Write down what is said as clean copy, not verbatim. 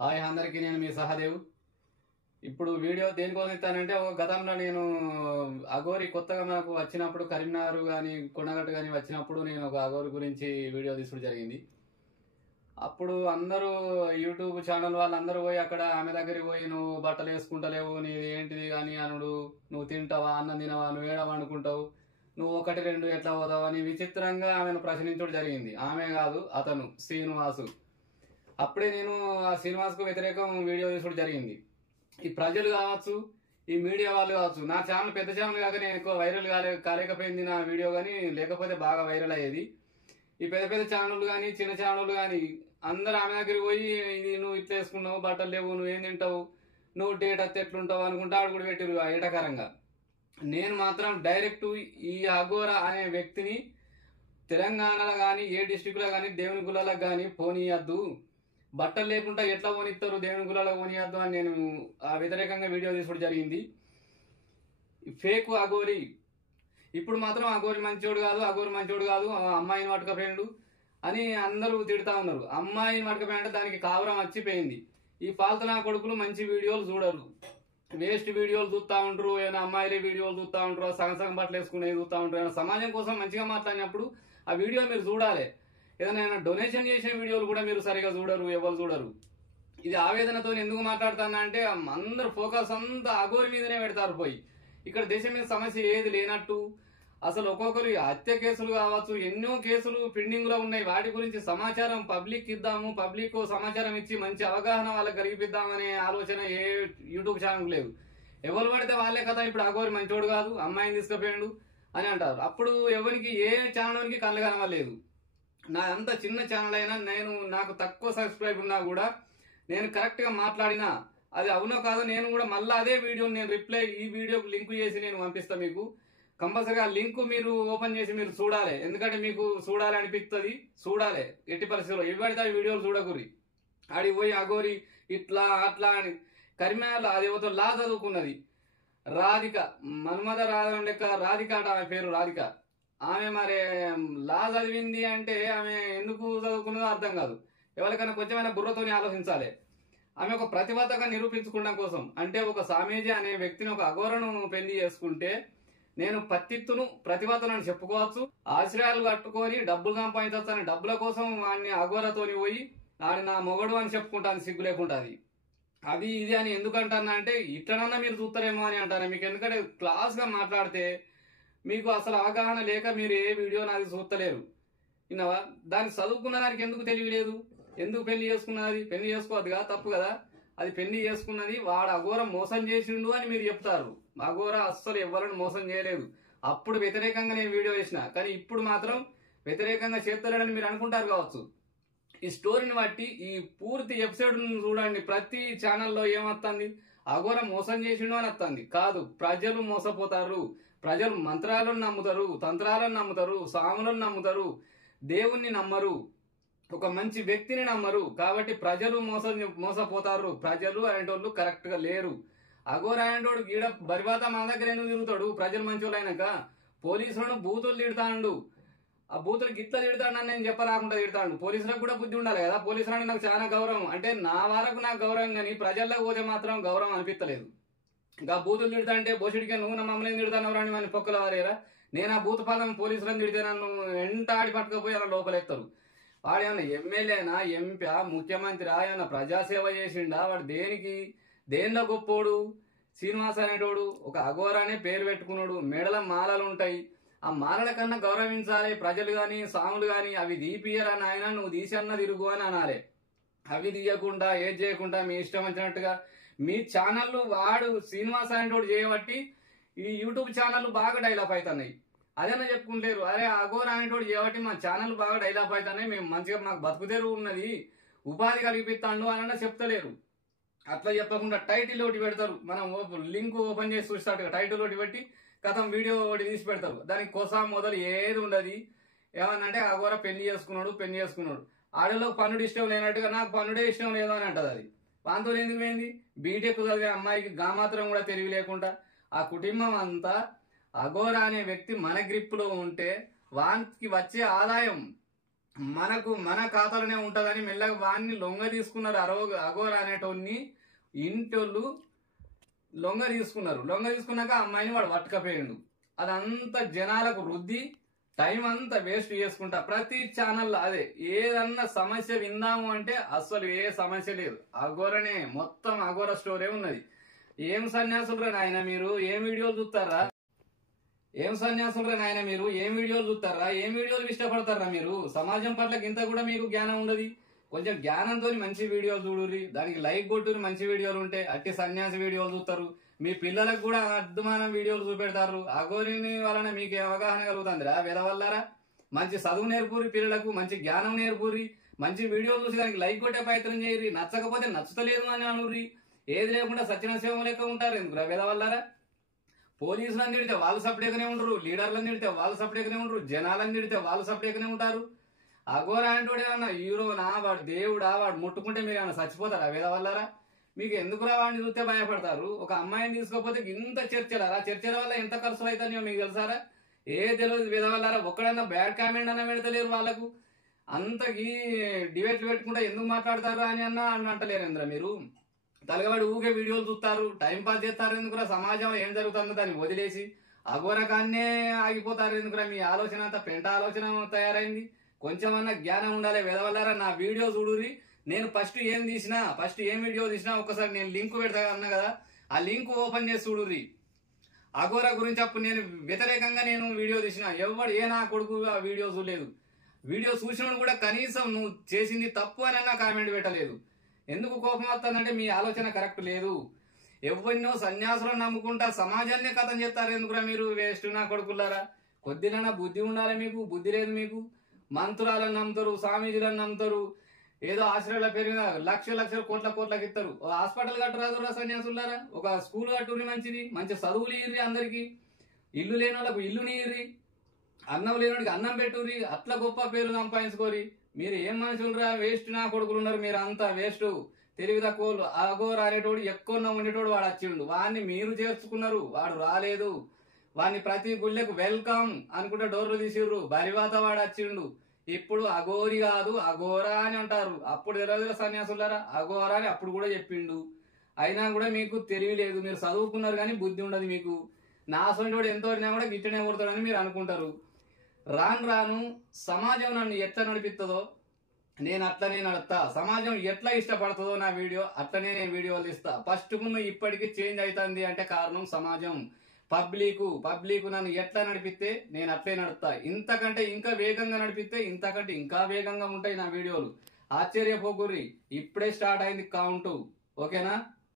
Hi అందరికీ, నేను మీ సహదేవ్. ఇప్పుడు వీడియో దేనికోసం ఇస్తానంటే, ఒక గతంలో నేను అఘోరి కొత్తగా మనకు వచ్చినప్పుడు కరీంనగర్ కానీ కొండగట్టు కానీ వచ్చినప్పుడు నేను ఒక అఘోరి గురించి వీడియో తీసుకోవడం జరిగింది. అప్పుడు అందరూ యూట్యూబ్ ఛానల్ వాళ్ళందరూ పోయి అక్కడ ఆమె దగ్గరికి పోయి, నువ్వు బట్టలు వేసుకుంటలేవు, నీది ఏంటిది కానీ అనుడు, నువ్వు తింటావా, అన్నం తినవా, నువ్వు ఏడ వండుకుంటావు, నువ్వు ఒకటి రెండు ఎట్లా పోతావు అని విచిత్రంగా ఆమెను ప్రశ్నించడం జరిగింది. ఆమె కాదు, అతను శ్రీనివాసు. అప్పుడే నేను ఆ శ్రీనివాస్కు వ్యతిరేకం వీడియో తీసుకోవడం జరిగింది. ఈ ప్రజలు కావచ్చు, ఈ మీడియా వాళ్ళు కావచ్చు, నా ఛానల్ పెద్ద ఛానల్ కాక నేను ఎక్కువ వైరల్ కాలేకపోయింది నా వీడియో, కానీ లేకపోతే బాగా వైరల్ అయ్యేది. ఈ పెద్ద పెద్ద ఛానళ్ళు కానీ చిన్న ఛానళ్ళు కానీ అందరు ఆమె దగ్గరికి పోయి, ఇది నువ్వు ఇట్లా వేసుకున్నావు, బట్టలు లేవు, నువ్వేం తింటావు, నువ్వు డేట్ అత్తే ఎట్లుంటావు అనుకుంటా ఆడు కూడా పెట్టిరు ఏటకరంగా. నేను మాత్రం డైరెక్ట్ ఈ అఘోరా అనే వ్యక్తిని తెలంగాణలో కానీ ఏ డిస్టిక్లో కానీ దేవుని గుళ్ళలకు కానీ పోనీయద్దు, బట్టలు లేకుండా ఎట్లా పోనిస్తారు, దేవుని గుళ్ళలకు పోనీయద్దు అని నేను ఆ వ్యతిరేకంగా వీడియో తీసుకోవడం జరిగింది. ఫేక్ అఘోరి. ఇప్పుడు మాత్రం అఘోరి మంచోడు కాదు, అఘోరి మంచోడు కాదు, అమ్మాయిని పట్టుకపోయిండు అని అందరూ తిడతా ఉన్నారు. అమ్మాయిని పట్టుకపోయింటే దానికి కావరం వచ్చిపోయింది. ఈ ఫాల్తునా కొడుకులు మంచి వీడియోలు చూడరు, వేస్ట్ వీడియోలు చూస్తూ ఉంటారు, ఏమైనా అమ్మాయిలే వీడియోలు చూస్తూ ఉంటారు, సగం సగం బట్టలు వేసుకునేవి చూస్తూ ఉంటారు. ఏమైనా సమాజం కోసం మంచిగా మాట్లాడినప్పుడు ఆ వీడియో మీరు చూడాలి. ఏదైనా డొనేషన్ చేసిన వీడియోలు కూడా మీరు సరిగా చూడరు, ఎవరు చూడరు. ఇది ఆవేదనతో ఎందుకు మాట్లాడుతున్నా అంటే, అందరు ఫోకస్ అంతా అఘోరి మీదనే పెడతారు పోయి. ఇక్కడ దేశం మీద సమస్య ఏది లేనట్టు, అసలు ఒక్కొక్కరు హత్య కేసులు కావచ్చు, ఎన్నో కేసులు పెండింగ్ లో ఉన్నాయి. వాటి గురించి సమాచారం పబ్లిక్ ఇద్దాము, పబ్లిక్ సమాచారం ఇచ్చి మంచి అవగాహన వాళ్ళకి కలిగిద్దామనే ఆలోచన ఏ యూట్యూబ్ ఛానల్ లేదు. ఎవరు పడితే వాళ్ళే కదా ఇప్పుడు అఘోరి మంచోడు కాదు, అమ్మాయిని తీసుకుపోయాడు అని అంటారు. అప్పుడు ఎవరికి ఏ ఛానల్కి కళ్ళు కనవలేదు. నా అంత చిన్న ఛానల్ అయినా, నాకు తక్కువ సబ్స్క్రైబ్ ఉన్నా కూడా నేను కరెక్ట్ గా మాట్లాడినా అది అవునో కాదో నేను కూడా మళ్ళీ అదే వీడియో నేను రిప్లై ఈ వీడియోకి లింక్ చేసి నేను పంపిస్తా మీకు. కంపల్సరీగా లింక్ మీరు ఓపెన్ చేసి మీరు చూడాలి, ఎందుకంటే మీకు చూడాలి అనిపిస్తుంది. చూడాలి ఎట్టి పరిస్థితుల్లో. ఇవ్వడితే ఆ వీడియోలు చూడకూరి. ఆడికి పోయి అఘోరి ఇట్లా అట్లా అని. కరీంనగర్లో అది ఎవరితో లా చదువుకున్నది రాధిక, మన్మథ లెక్క రాధిక అట ఆమె పేరు, రాధిక. ఆమె మరి లా చదివింది అంటే ఆమె ఎందుకు చదువుకున్నదో అర్థం కాదు. ఎవరికైనా కొంచెమైనా బుర్రతోని ఆలోచించాలి. ఆమె ఒక ప్రతిభతగా నిరూపించుకోవడం కోసం, అంటే ఒక సామీజీ అనే వ్యక్తిని, ఒక అఘోరను పెళ్లి చేసుకుంటే నేను పత్తిత్తును ప్రతిభతను అని చెప్పుకోవచ్చు. ఆశ్రయాలు కట్టుకొని డబ్బులు సంపాదించని డబ్బుల కోసం వాడిని అఘోరతోని పోయి ఆడి నా మొగడు అని చెప్పుకుంటాను, సిగ్గు లేకుంటుంది. అది ఇది అని ఎందుకంటున్నా అంటే, ఇట్లనన్నా మీరు చూస్తారేమో అని అంటారు మీకు. ఎందుకంటే క్లాస్ గా మాట్లాడితే మీకు అసలు అవగాహన లేక మీరు ఏ వీడియో నాది చూస్తలేరు. విన్నావా? దాన్ని చదువుకున్న దానికి ఎందుకు తెలియలేదు, ఎందుకు పెళ్లి చేసుకున్నది? పెళ్లి చేసుకోవద్దుగా, తప్పు కదా. అది పెళ్లి చేసుకున్నది వాడు అఘోర మోసం చేసిండు అని మీరు చెప్తారు. అఘోర అస్సలు ఎవరిని మోసం చేయలేదు. అప్పుడు వ్యతిరేకంగా నేను వీడియో చేసిన, కానీ ఇప్పుడు మాత్రం వ్యతిరేకంగా చేస్తలేడని మీరు అనుకుంటారు కావచ్చు. ఈ స్టోరీని బట్టి ఈ పూర్తి ఎపిసోడ్ చూడండి. ప్రతి ఛానల్లో ఏమొస్తుంది, అఘోర మోసం చేసిండు అని వస్తుంది. కాదు, ప్రజలు మోసపోతారు. ప్రజలు మంత్రాలను నమ్ముతారు, తంత్రాలను నమ్ముతారు, సాములను నమ్ముతారు, దేవుణ్ణి నమ్మరు, ఒక మంచి వ్యక్తిని నమ్మరు. కాబట్టి ప్రజలు మోసపోతారు. ప్రజలు అనేటోళ్ళు కరెక్ట్ గా లేరు. అఘోర అనేటోడు గీడ బరివాత మన దగ్గర ఎందుకు తిరుగుతాడు? ప్రజలు మంచోళ్ళు అయినాక పోలీసులను బూతులు తిడతాడు. ఆ బూతులు గిట్ల తిడతాడు అని నేను చెప్పరాకుండా తిడతాడు. పోలీసులకు కూడా బుద్ధి ఉండాలి కదా. పోలీసులు నాకు చాలా గౌరవం, అంటే నా వరకు నాకు గౌరవం, కానీ ప్రజల్లో పోతే మాత్రం గౌరవం అనిపించలేదు. ఇంకా బూతులు తిడతా అంటే, బోషుడికే నువ్వు నా మమ్మల్ని తిడతాను అని మన పొక్కల వారేరా. నేను ఆ బూత్ పాదం పోలీసులను తిడితే నన్ను ఆడి పట్టుకపోయి అలా లోపలెత్తారు. వాడు ఏమన్నా ఎమ్మెల్యేనా, ఎంపీ, ముఖ్యమంత్రి, ఏమన్నా ప్రజాసేవ చేసిండా? వాడు దేనిలో గొప్పోడు? శ్రీనివాస్ అనేటోడు ఒక అఘోర అనే పేరు పెట్టుకున్నాడు. మెడల మాలలు ఉంటాయి, ఆ మాలల కన్నా గౌరవించాలి ప్రజలు గాని, సాములు గాని. అవి దీపియరా నాయన, నువ్వు తీసన్న తిరుగు అని అనాలి. అవి తీయకుండా ఏది చేయకుండా మీ ఇష్టం వచ్చినట్టుగా మీ ఛానళ్ళు వాడు శ్రీనివాస్ అనేటోడు చేయబట్టి ఈ యూట్యూబ్ ఛానళ్ళు బాగా డైలాప్ అవుతున్నాయి. అదేనా చెప్పుకుంటారు, అరే అఘోర అనేటోడు చేయబట్టి మా ఛానల్ బాగా డైలాప్ అవుతున్నాయి, మేము మంచిగా మాకు బతుకుదేరు ఉన్నది, ఉపాధి కలిగిపిస్తాడు అని చెప్తలేరు. అట్లా చెప్పకుండా టైటిల్ ఒకటి పెడతారు. మనం లింక్ ఓపెన్ చేసి చూస్తాడు, టైటిల్ ఒకటి పెట్టి కథం వీడియో ఒకటి తీసి పెడతారు. దానికి కోసం మొదలు ఏది ఉండదు. ఏమన్నంటే అఘోర పెళ్లి చేసుకున్నాడు. ఆడలోకి పన్నుడు ఇష్టం లేనట్టుగా నాకు పన్నుడే ఇష్టం లేదు అని అంటది. అది వాంతో ఎందుకు పోయింది? బీటెక్ చదివే అమ్మాయికి మాత్రం కూడా తెలివి లేకుండా ఆ కుటుంబం అంతా అఘోర అనే వ్యక్తి మన గ్రిప్ లో ఉంటే వానికి వచ్చే ఆదాయం మన ఖాతాలోనే ఉంటదని మెల్లగా వాడిని లొంగ తీసుకున్నారు. అఘోర అనేటోన్ని ఇంటోళ్ళు లొంగ తీసుకున్నాక ఆ అమ్మాయిని వాడు పట్టుకపోయిండు. అదంతా జనాలకు రుద్ది టైం అంతా వేస్ట్ చేసుకుంటా ప్రతి ఛానల్లో అదే. ఏదన్నా సమస్య విందాము అంటే అస్సలు ఏ సమస్య లేదు, అఘోరనే మొత్తం అఘోర స్టోరీ ఉన్నది. ఏం సన్యాసులరా నాయన మీరు, ఏం వీడియోలు చూస్తారా? ఏం వీడియోలు చూస్తారా? ఏం వీడియోలు ఇష్టపడతారా మీరు? సమాజం పట్ల ఇంత కూడా మీకు జ్ఞానం ఉండదు. కొంచెం జ్ఞానంతో మంచి వీడియోలు చూడుర్రి, దానికి లైక్ కొట్టుర్రి. మంచి వీడియోలు ఉంటే అట్టి సన్యాసి వీడియోలు చూస్తారు. మీ పిల్లలకు కూడా అద్భుతమైన వీడియోలు చూపెడతారు. అఘోరిని వలన మీకు అవగాహన కలుగుతుందిరా వెదవల్లారా. మంచి చదువు నేర్పురి, పిల్లలకు మంచి జ్ఞానం నేర్పురి. మంచి వీడియోలు చూసి దానికి లైక్ కొట్టే ప్రయత్నం చేయరి. నచ్చకపోతే నచ్చుతలేదు అని అనుర్రి. ఏది లేకుండా సచిన సేవ లెక్క ఉంటారు ఎందుకురా వెదవల్లారా. పోలీసులను తిడితే వాళ్ళు సపరేట్గానే ఉండరు, లీడర్లను తిడితే వాళ్ళు సపరేట్గానే ఉండరు, జనాలను తిడితే వాళ్ళు సపరేట్గానే ఉంటారు. అఘోర అంటే ఏమన్నా హీరోనా, వాడు దేవుడా, వాడు ముట్టుకుంటే మీరు ఏమన్నా చచ్చిపోతారా వేదవల్లారా? మీకు ఎందుకురా వాడిని చూస్తే భయపడతారు? ఒక అమ్మాయిని తీసుకోకపోతే ఇంత చర్చలరా? చర్చల వల్ల ఎంత ఖర్చులు అవుతాయో మీకు తెలుసారా? తెలియదు వేదవల్లారా. ఒక్కడన్నా బ్యాడ్ కామెంట్ అన్న పెడతలేరు వాళ్ళకు. అంతకి డిబేట్లు పెట్టుకుంటా ఎందుకు మాట్లాడతారు అని అంటలేరు ఎందురా మీరు? తలగబడి ఊకే వీడియోలు చూస్తారు, టైం పాస్ చేస్తారు ఎందుకురా? సమాజంలో ఏం జరుగుతుందో దాన్ని వదిలేసి అఘోర కాన్నే ఆగిపోతారు ఎందుకురా? మీ ఆలోచన అంతా పెంట ఆలోచన తయారైంది. కొంచెమన్నా జ్ఞానం ఉండాలి వెదవల్లారా. నా వీడియో చూడురి. నేను ఫస్ట్ ఏం వీడియో తీసినా ఒక్కసారి నేను లింక్ పెడతా అన్నా కదా, ఆ లింక్ ఓపెన్ చేసి చూడుర్రి. అఘోర గురించి అప్పుడు నేను వ్యతిరేకంగా వీడియో తీసిన, ఎవడు నా కొడుకు ఆ వీడియో చూడలేదు. వీడియో చూసినప్పుడు కూడా కనీసం నువ్వు చేసింది తప్పు అని అన్నా కామెంట్ పెట్టలేదు. ఎందుకు కోపం వస్తుందంటే మీ ఆలోచన కరెక్ట్ లేదు. ఎవరినో సన్యాసులను నమ్ముకుంటా సమాజాన్ని కథం చేస్తారు ఎందుకురా మీరు? వేస్ట్ నా కొడుకులారా. కొద్దినైనా బుద్ధి ఉండాలి మీకు, బుద్ధి లేదు మీకు. మంత్రాలను నమ్ముతారు, స్వామీజీలను నమ్ముతారు, ఏదో ఆశ్రయాల పేరు లక్షల కోట్లకి ఇస్తారు. హాస్పిటల్ కట్టరాదురా సన్యాసులారా. ఒక స్కూల్ కట్టుర్రి, మంచి చదువులు ఇయ్యి అందరికి. ఇల్లు లేని వాళ్ళకు ఇల్లుని ఇయ్యి, అన్నం లేనివాడికి అన్నం పెట్టుర్రి. అట్లా గొప్ప పేరు సంపాదించుకోరి. మీరు ఏం మనుషులరా? వేస్ట్ నా కొడుకులు ఉన్నారు మీరు అంతా వేస్ట్, తెలివి తక్కువలు. అఘోర అనేటోడు ఎక్కువ ఉండేటోడు వాడు వచ్చిండు, వాడిని మీరు చేర్చుకున్నారు, వాడు రాలేదు. వాడిని ప్రతి గుళ్ళకు వెల్కమ్ అనుకుంటే డోర్లు తీసిర్రు. బరివాత వాడు వచ్చిండు. ఇప్పుడు అఘోరి కాదు అఘోర అని అంటారు. అప్పుడు తెలియదు సన్యాసులారా, అఘోర అని అప్పుడు కూడా చెప్పిండు. అయినా కూడా మీకు తెలివి లేదు. మీరు చదువుకున్నారు కానీ బుద్ధి ఉండదు మీకు. నా సొంటి ఎంతో కూడా గిట్టనే కొడతాడని మీరు అనుకుంటారు. రాను సమాజం నన్ను ఎట్లా నడిపిస్తుందో నేను అట్లనే నడుస్తా. సమాజం ఎట్లా ఇష్టపడుతుందో నా వీడియో అట్లనే నేను వీడియోలు ఇస్తా. ఫస్ట్ ముందు ఇప్పటికీ చేంజ్ అవుతుంది అంటే కారణం సమాజం, పబ్లిక్ నన్ను ఎట్లా నడిపిస్తే నేను అట్లే నడుస్తా. ఇంతకంటే ఇంకా వేగంగా నడిపిస్తే ఇంతకంటే ఇంకా వేగంగా ఉంటాయి నా వీడియోలు. ఆశ్చర్యపోకుర్రి. ఇప్పుడే స్టార్ట్ అయింది కౌంట్. ఓకేనా?